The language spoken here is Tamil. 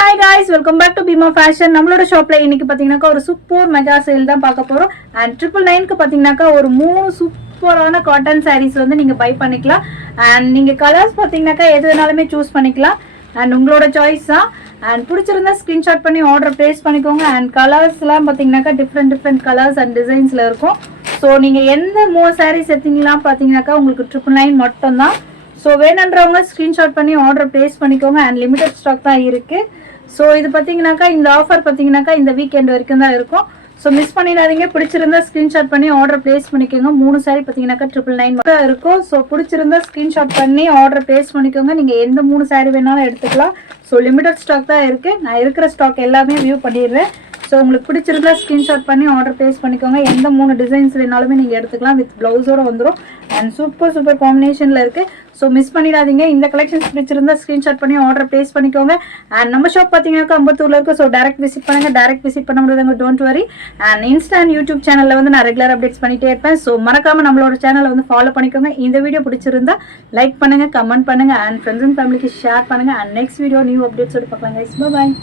Hi guys, welcome back to Bima Fashion. நம்மளோட ஷாப்ல இன்னைக்கு பாத்தீங்கன்னாக்கா ஒரு சூப்பர் மெகா சேல் தான் பார்க்க போறோம். and 999க்கு பாத்தீங்கன்னாக்கா ஒரு 3 சூப்பரான காட்டன் sarees வந்து நீங்க பை பண்ணிக்கலாம். and நீங்க கலர்ஸ் பாத்தீங்கன்னாக்கா எது வேணாலுமே சூஸ் பண்ணிக்கலாம். and உங்களோட சாய்ஸ் தான். and பிடிச்சிருந்தா ஸ்கிரீன்ஷாட் பண்ணி ஆர்டர் பிளேஸ் பண்ணிக்கோங்க. and கலர்ஸ்லாம் பாத்தீங்கன்னாக்கா டிஃப்ரெண்ட் கலர்ஸ் அண்ட் டிசைன்ஸ்ல இருக்கும். ஸோ நீங்க எந்த 3 sarees எடுத்தீங்கலாம் பாத்தீங்கன்னாக்கா உங்களுக்கு 999 மட்டும் தான். ஸோ வேணுன்றவங்க ஸ்க்ரீன்ஷாட் பண்ணி ஆர்டர் பிளேஸ் பண்ணிக்கோங்க. அண்ட் லிமிடெட் ஸ்டாக் தான் இருக்குது. ஸோ இது பார்த்தீங்கன்னாக்கா இந்த ஆஃபர் பார்த்தீங்கன்னாக்கா இந்த வீக்கெண்ட் வரைக்கும் தான் இருக்கும். ஸோ மிஸ் பண்ணிடாதீங்க. பிடிச்சிருந்தா ஸ்க்ரீன்ஷாட் பண்ணி ஆர்டர் பிளேஸ் பண்ணிக்கோங்க. 3 சாரி பார்த்தீங்கன்னாக்கா 999 தான் இருக்கும். ஸோ பிடிச்சிருந்தா ஸ்க்ரீன்ஷாட் பண்ணி ஆர்டர் பிளேஸ் பண்ணிக்கோங்க. நீங்கள் எந்த 3 சாரி வேணாலும் எடுத்துக்கலாம். ஸோ லிமிடெட் ஸ்டாக் தான் இருக்குது. நான் இருக்கிற ஸ்டாக் எல்லாமே வியூ பண்ணிடுறேன். ஸோ உங்களுக்கு பிடிச்சிருந்தா ஸ்க்ரீன்ஷாட் பண்ணி ஆர்டர் பிளேஸ் பண்ணிக்கோங்க. எந்த 3 டிசைன்ஸ் வேணாலுமே நீங்கள் எடுத்துக்கலாம். வித் ப்ளவுஸோடு வந்துடும். அண்ட் சூப்பர் காம்பினேஷனில் இருக்குது. ஸோ மிஸ் பண்ணிடாதீங்க. இந்த கலெக்ஷன்ஸ் பிடிச்சிருந்தா ஸ்க்ரீன்ஷாட் பண்ணி ஆர்டர் பிளேஸ் பண்ணிக்கோங்க. அண்ட் நம்ம ஷாப் பார்த்தீங்கன்னாக்கா அம்பத்தூரில் இருக்குது. ஸோ டேரக்ட் விசிட் பண்ணுங்கள். டேரக்ட் விசிட் பண்ண முடியாதவங்க don't worry. And Insta and YouTube சேனலில் வந்து நான் ரெகுலர் அப்டேட்ஸ் பண்ணிகிட்டே இருப்பேன். ஸோ மறக்காமல் நம்மளோட சேனலை வந்து ஃபாலோ பண்ணிக்கோங்க. இந்த வீடியோ பிடிச்சிருந்தா லைக் பண்ணுங்கள், கமெண்ட் பண்ணுங்கள், அண்ட் ஃப்ரெண்ட்ஸ் அண்ட் ஃபேமிலிக்கு ஷேர் பண்ணுங்கள். அண்ட் நெக்ஸ்ட் வீடியோ நியூ அப்டேட்ஸோடு பார்க்கலாம் கைஸ். பாய்.